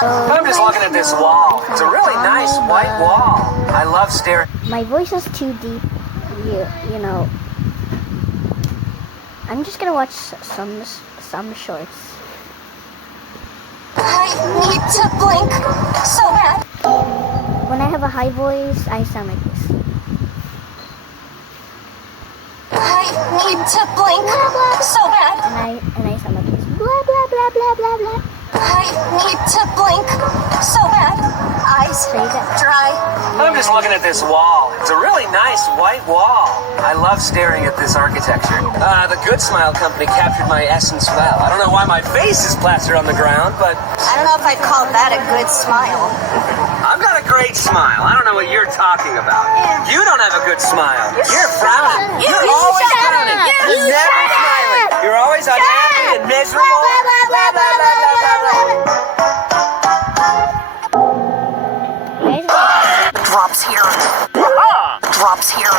I'm just looking at this wall. It's a really nice white wall. I love staring. My voice is too deep. You know. I'm just gonna watch some shorts. I need to blink so bad. When I have a high voice, I sound like this. I need to blink so bad. And I sound like this. Blah blah blah blah blah blah. I need to blink so bad. Eyes dry. I'm just looking at this wall. It's a really nice white wall. I love staring at this architecture. The Good Smile Company captured my essence well. I don't know why my face is plastered on the ground, but I don't know if I'd call that a good smile. I've got a great smile. I don't know what you're talking about. You don't have a good smile. You're frowning. You're always frowning. You're never smiling. You're always unhappy and miserable. Blah, blah, blah, blah, blah, blah. Drops here. Drops here.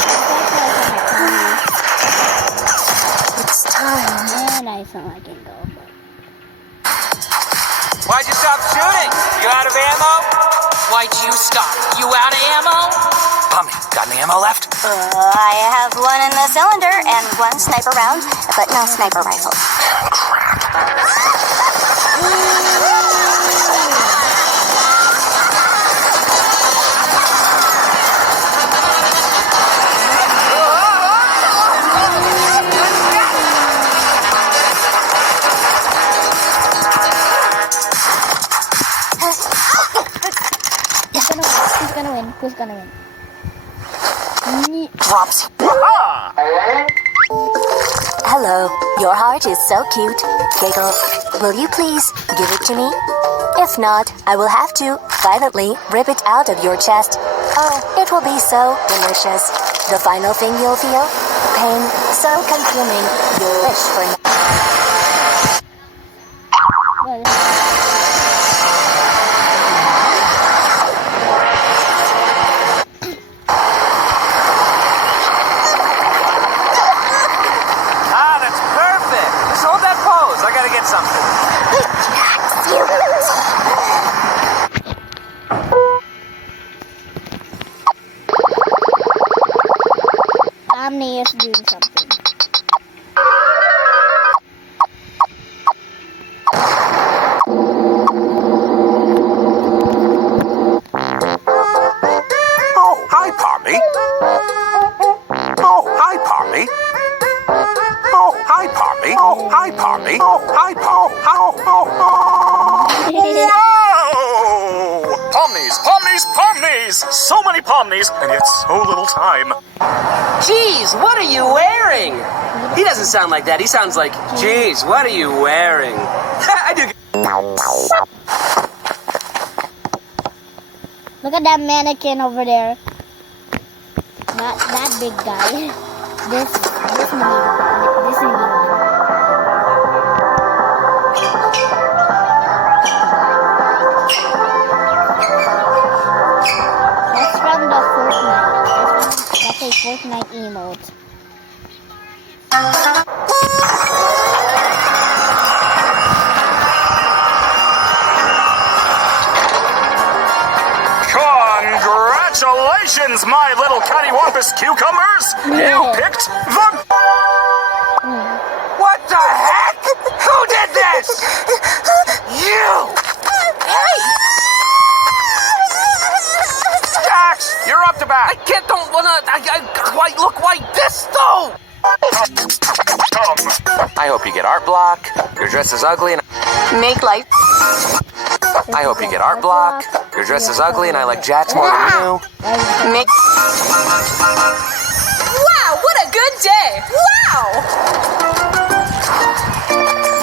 It's time. And I sound like it go. Why'd you stop shooting? You out of ammo? Why'd you stop? You out of ammo? Pomni, got any ammo left? I have one in the cylinder and one sniper round, but no sniper rifle. Who's gonna win? Drops. Hello, your heart is so cute. Giggle, will you please give it to me? If not, I will have to violently rip it out of your chest. Oh, it will be so delicious. The final thing you'll feel? Pain so consuming, you'll wish for something. Omni is doing something. Oh, hi, Pomni. Oh, hi, Pomni. Oh, hi, Pomni. Oh, hi, Pomni. Oh, hi, Pomni. Whoa! Pomnis, Pomnis, Pomnis! So many Pomnis, and yet so little time. Geez, what are you wearing? He doesn't sound like that. He sounds like, geez, what are you wearing? I do. Look at that mannequin over there. Not that big guy. This one. That's from the Fortnite. That's a Fortnite emote. Congratulations, my little cattywampus cucumbers! You picked the... What the heck? Who did this? You! Hey! Dax, you're up to bat. I can't, don't wanna... I quite look like this, though! I hope you get art block. Your dress is ugly and... Make life. I hope you get art block. Your dress is ugly and I like Jax more than you. Make... Wow, what a good day! Wow!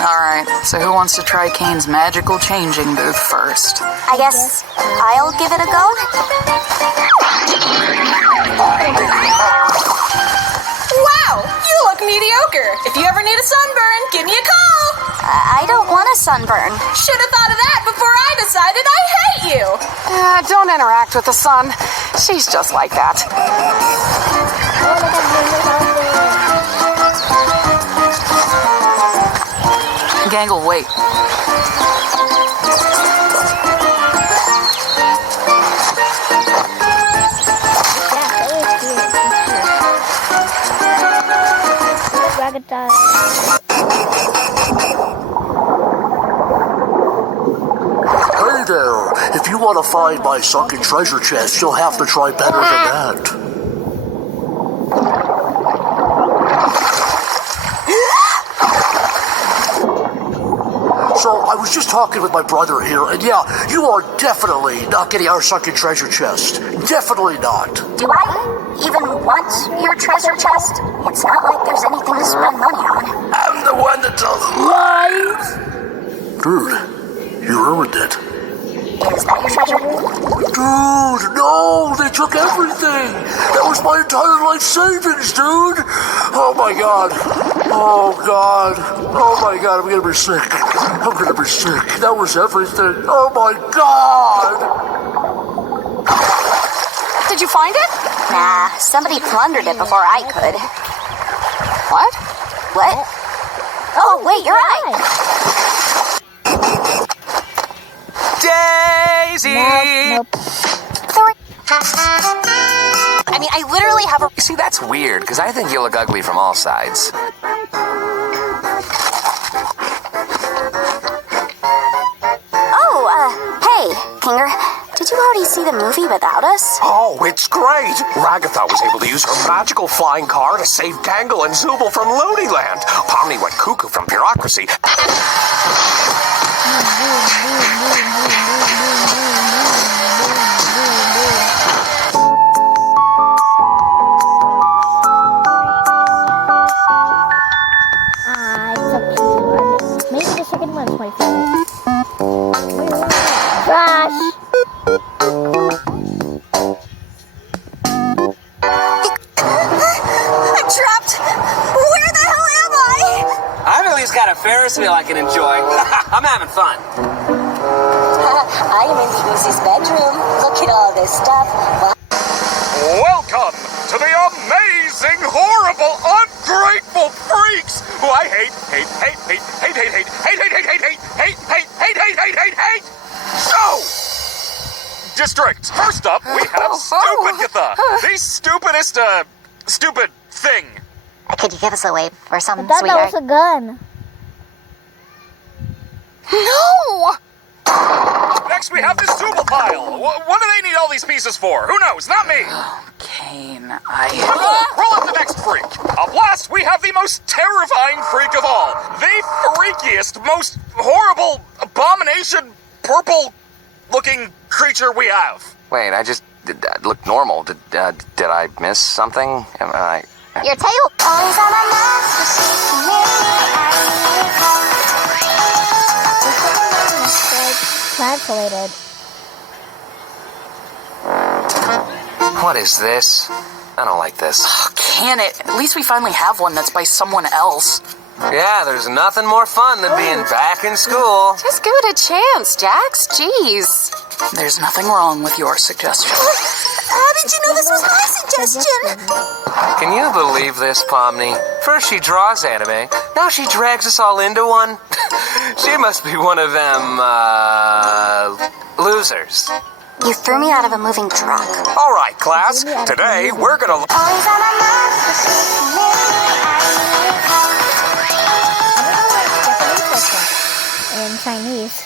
Alright, so who wants to try Kane's magical changing booth first? I guess I'll give it a go. Wow, you look mediocre. If you ever need a sunburn, give me a call. I don't want a sunburn. Should have thought of that before I decided I hate you. Don't interact with the sun. She's just like that. Gangle, wait. time. Hey there, if you want to find my sunken treasure chest, you'll have to try better than that. So, I was just talking with my brother here, and yeah, you are definitely not getting our sunken treasure chest. Definitely not. Do I even want your treasure chest? It's not like there's anything to spend money on. I'm the one that tells lies! Dude, you ruined it. Is that your treasure? Dude, no, they took everything. That was my entire life savings, dude. Oh my god. Oh god. Oh my god, I'm gonna be sick. I'm gonna be sick. That was everything. Oh my god. Did you find it? Nah, somebody plundered it before I could. What? What? Oh, wait, you're right. Daisy! Nope. I mean, I literally have a... See, that's weird, because I think you look ugly from all sides. Oh, hey, Kinger. Did you already see the movie without us? Oh, it's great! Ragatha was able to use her magical flying car to save Dangle and Zooble from Looneyland. Pomni went cuckoo from bureaucracy. It's up to you. Maybe the second one's my favorite. Trash! I'm trapped. Where the hell am I? I've at least got a Ferris wheel I can enjoy. I'm having fun. I am in the Goosey's bedroom. Look at all this stuff. Welcome to the amazing, horrible, ungrateful freaks who I hate. So, district. First up, we have Stupid Gatha, the stupidest, stupid thing. Could you give us a wave or I something, thought that was a gun. No! Next, we have this Zooble pile. What do they need all these pieces for? Who knows? Not me. Kane, Roll up the next freak. Up last, we have the most terrifying freak of all. The freakiest, most horrible, abomination, purple-looking creature we have. Wait, I just look normal. Did I miss something? Am I... Your tail. Always on my mind. Translated. What is this? I don't like this. can it? At least we finally have one that's by someone else. Yeah, there's nothing more fun than being back in school. Just give it a chance, Jax. Jeez. There's nothing wrong with your suggestion. How did you know this was my suggestion? Can you believe this, Pomni? First she draws anime, now she drags us all into one. She must be one of them, losers. You threw me out of a moving truck. All right, class. Today, we're gonna... In Chinese.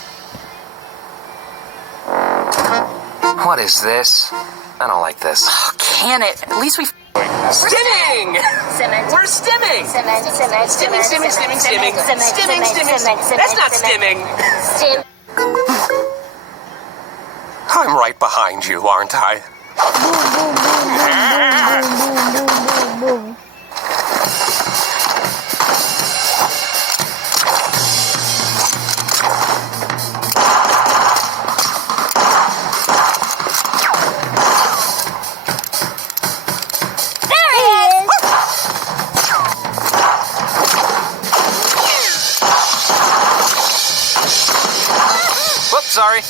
What is this? I don't like this. Can it? At least we... Stimming! We're stimming! Stimming. That's not stimming. I'm right behind you, aren't I? Boom, boom, boom, boom, boom, boom, boom. Whoops, sorry.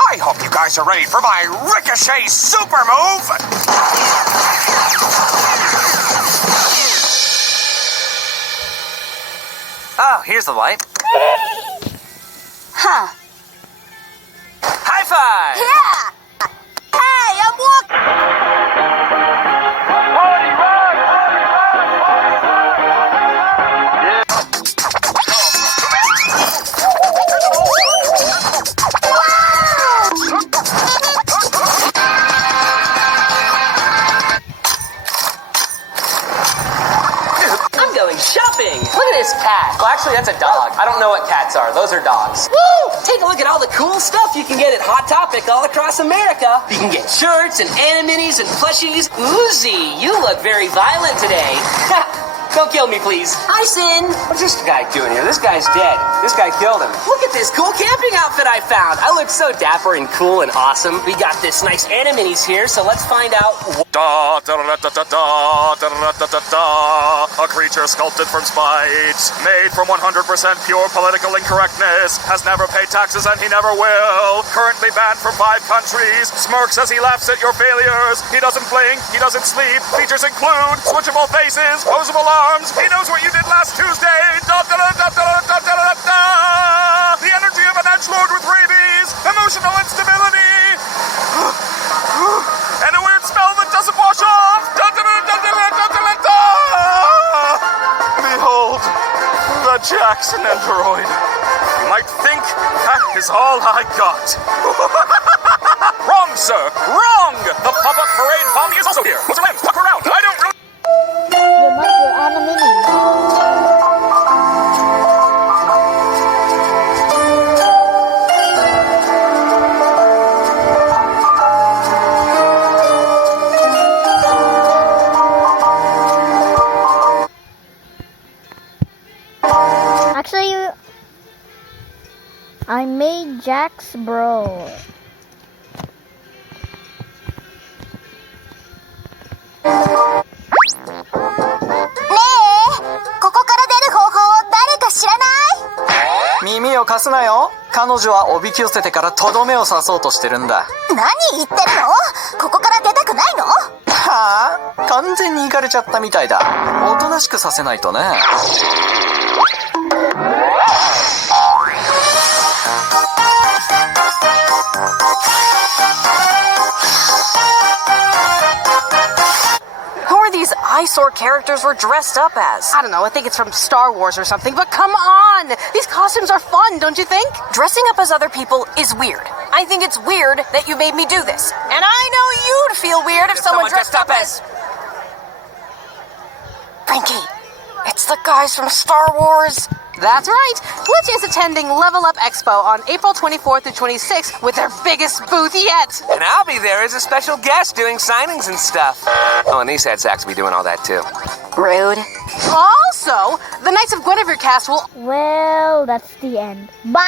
I hope you guys are ready for my ricochet super move! Oh, here's the light. Huh. High five! Yeah! Hey, I'm walking! That's a dog. I don't know what cats are. Those are dogs. Woo! Take a look at all the cool stuff you can get at Hot Topic all across America. You can get shirts and animinies and plushies. Uzi, you look very violent today. Don't kill me, please. Hi, Sin. What's this guy doing here? This guy's dead. This guy killed him. Look at this cool camping outfit I found. I look so dapper and cool and awesome. We got this nice animinies here, so let's find out. Da da da da da da da da da da da. A creature sculpted from spite, made from 100% pure political incorrectness, has never paid taxes and he never will. Currently banned from 5 countries, smirks as he laughs at your failures. He doesn't blink, he doesn't sleep. Features include switchable faces, posable arms. He knows what you did last Tuesday. Da da da da da da da da da. The energy of an edgelord with rabies, emotional instability, and a weird smell that doesn't wash off. Da da da da da da da da da. Behold, the Jackson android. You might think that is all I got. Wrong, sir. Wrong. The pop-up parade pomni is also here. What's around? Walk around. I don't really. You want your animini. Actually, I made Jack's bro. 耳を貸すなよ。彼女はおびき寄せてからとどめを刺そうとしてるんだ。何言ってるの？ここから出たくないの？はあ？完全にイかれちゃったみたいだ。おとなしくさせないとね。These eyesore characters were dressed up as? I don't know, I think it's from Star Wars or something, but come on! These costumes are fun, don't you think? Dressing up as other people is weird. I think it's weird that you made me do this. And I know you'd feel weird if someone dressed up as... Frankie, it's the guys from Star Wars. That's right. Glitch is attending Level Up Expo on April 24th through 26th with their biggest booth yet. And I'll be there as a special guest doing signings and stuff. Oh, and these head sacks will be doing all that too. Rude. Also, the Knights of Guinevere cast will... Well, that's the end. Bye!